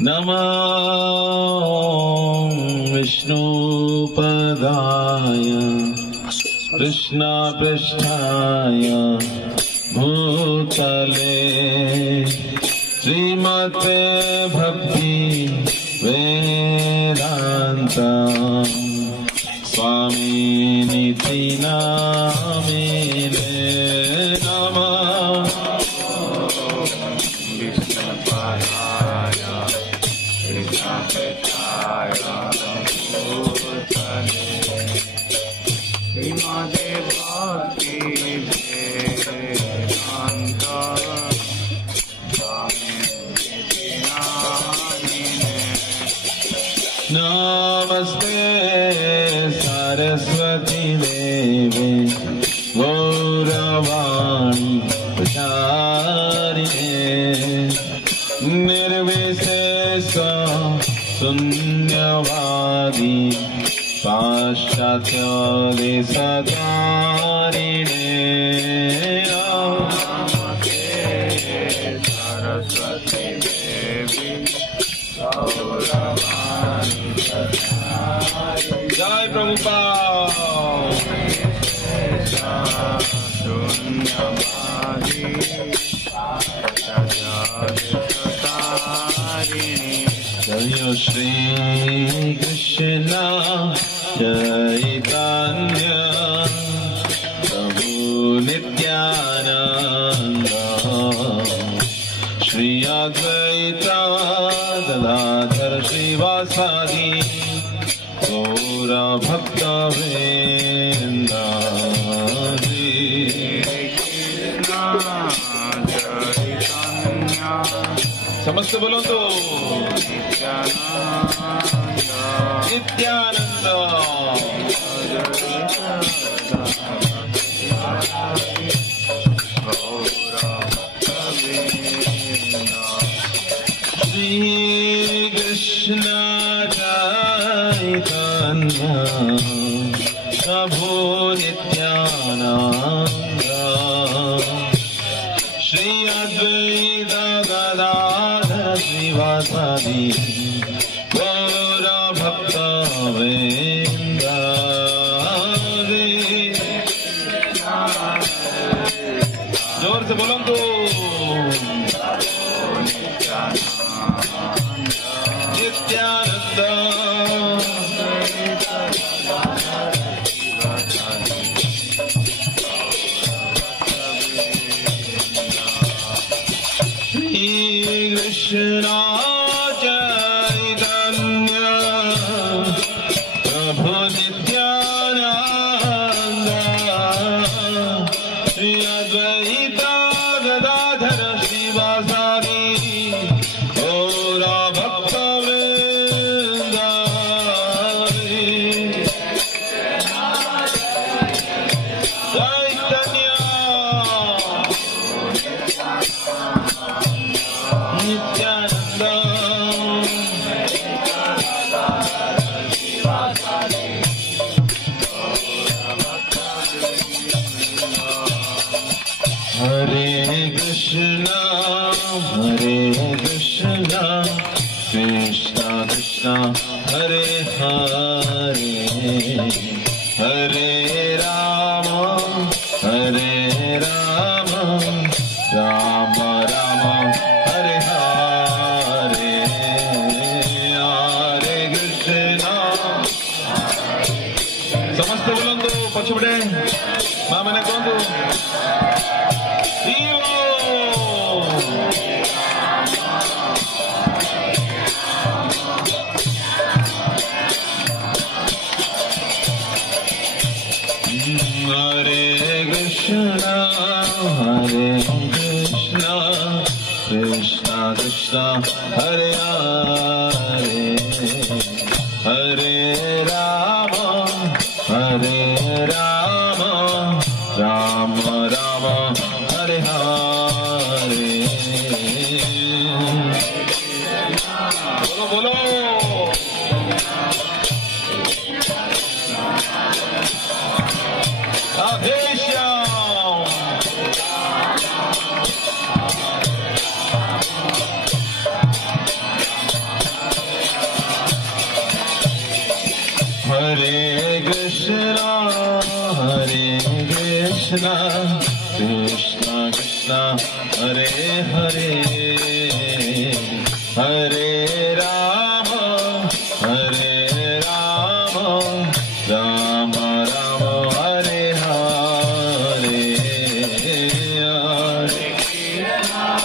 नमो विष्णुपदाय कृष्णपृष्ठाय भूतले श्रीमते भक्ति वेदांत स्वामिनिति नामिने नमः विष्णुपदाय कृष्णपृष्ठाय भूतले श्रीमते भक्ति वेदांत स्वामिनिति नामिने नमस्ते सरस्वती देवी गौरवाणी प्रचारिणे निर्विशेष शून्यवादी पाश्चात्य देशधारिणे सरस्वती देवी गौरवाणी जय प्रभुपाद शून्यवादी जय श्री कृष्ण चैतन्य प्रभु नित्यानंद श्री अद्वैत गदाधर श्रीवासादि गौर भक्तवृंद समस्त बोलो तो नित्यानंद श्री कृष्ण चैतन्य प्रभु नित्यानंद श्री अद्वैत गदाधर श्रीवासादि गौर भक्तवृंद जोर से बोलो तो नित्यानंद श्री कृष्ण चैतन्य प्रभु नित्यानंद श्री अद्वैत गदाधर श्रीवासादि गौर भक्तवृंद चैतन्य नित्यानंद हरे कृष्ण कृष्ण कृष्ण हरे हरे हरे राम राम राम हरे हरे हरे कृष्ण समस्त बोलंदो पछपटे मां मैंने कहतु हरे कृष्ण कृष्ण कृष्ण हरे हरे हरे राम राम राम हरे हरे बोलो बोलो Krishna Krishna Krishna Hare Hare Hare Rama Hare Rama Rama Rama Hare Hare Hare Krishna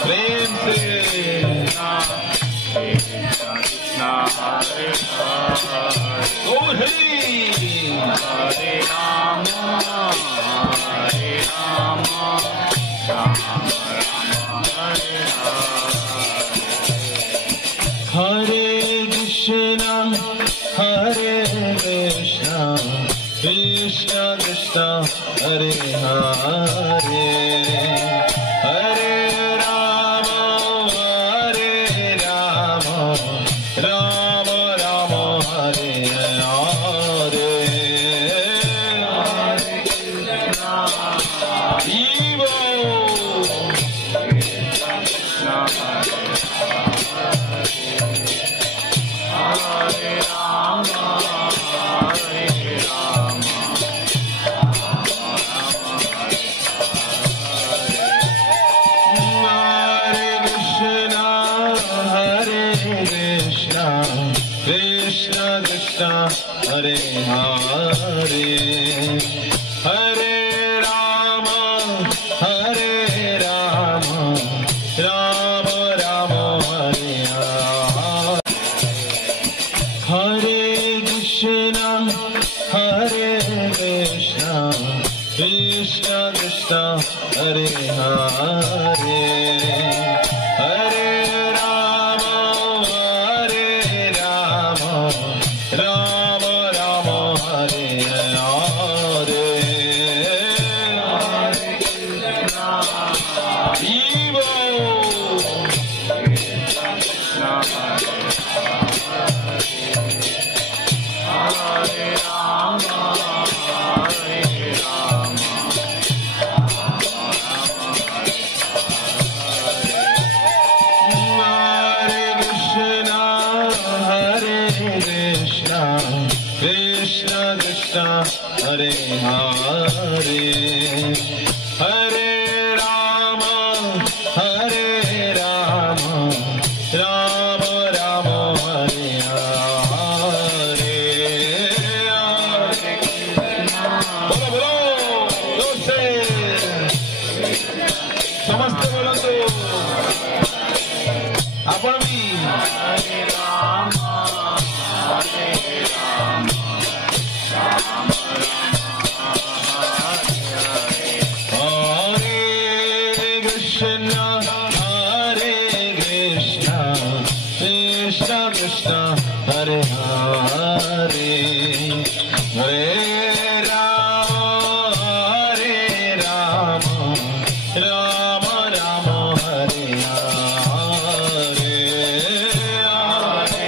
Prem se Krishna Hare Hare Oh Hari Hare Rama Hare Rama Rama Rama Hare Hare Krishna Hare Krishna Krishna Krishna Hare Hare Hare Rama Hare Rama Rama Rama Hare Hare Krishna Krishna Hare Hare Hare Rama Hare Rama Rama Rama Hare Hare Hare Krishna Hare Krishna Krishna Krishna Hare Hare Hare Rama Hare Rama Rama Rama Hare Hare Krishna Krishna Hare Hare Hare Rama Hare Rama Rama Rama Hare Hare Bolo bolo Jose Samaste bolando Apan bhi Hare Rama Hare Rama Krishna Krishna Hare Hare Hare Rama Hare Rama Rama Rama Hare Hare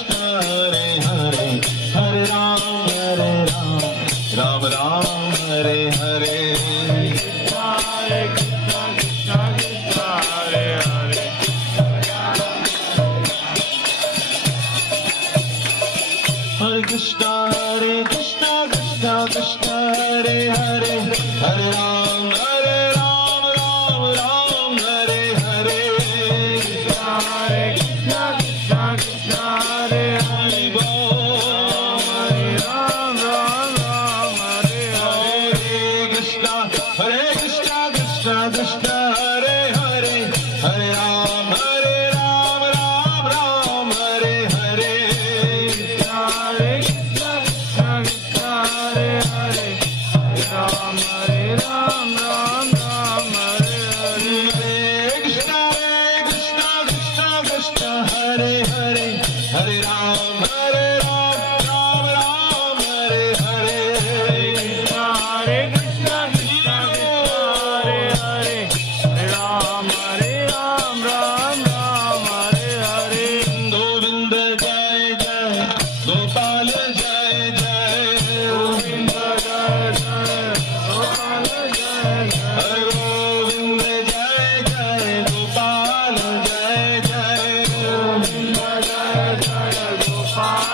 Krishna Hare Hare Hare Ram Ram Ram Hare Hare Hare Krishna Krishna Krishna Hare Hare Hare Krishna Krishna Krishna Hare Hare Hare Ram Ram Ram Hare Hare Hare Krishna Krishna Krishna Hare Hare Hare Ram Ram Hare Hare Krishna Krishna Krishna Hare Hare Hare Ram Ram Hare Hare Hare Krishna Krishna Krishna Hare Hare Ram Ram Hare Hare Krishna Krishna Krishna Hare Hare Hare Ram Ram Hare Hare Krishna Krishna Krishna Hare Hare Hare Ram Ram Hare Hare Govind Jai Jai Gopal Jai Jai Govind Jai Jai Gopal Jai Jai Hare Govind Jai Jai Gopal Jai Jai Govind Jai Jai Gopal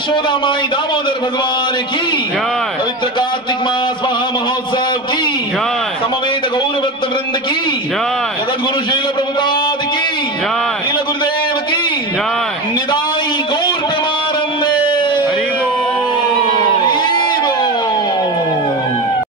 Yashoda माई दामोदर भगवान की जय। पवित्र कार्तिक मास महामहोत्सव की जय। समवेत गौर भक्त वृंद की जय। जगत गुरु शील प्रभुपाद की जय। लीला गुरुदेव की जय। निदान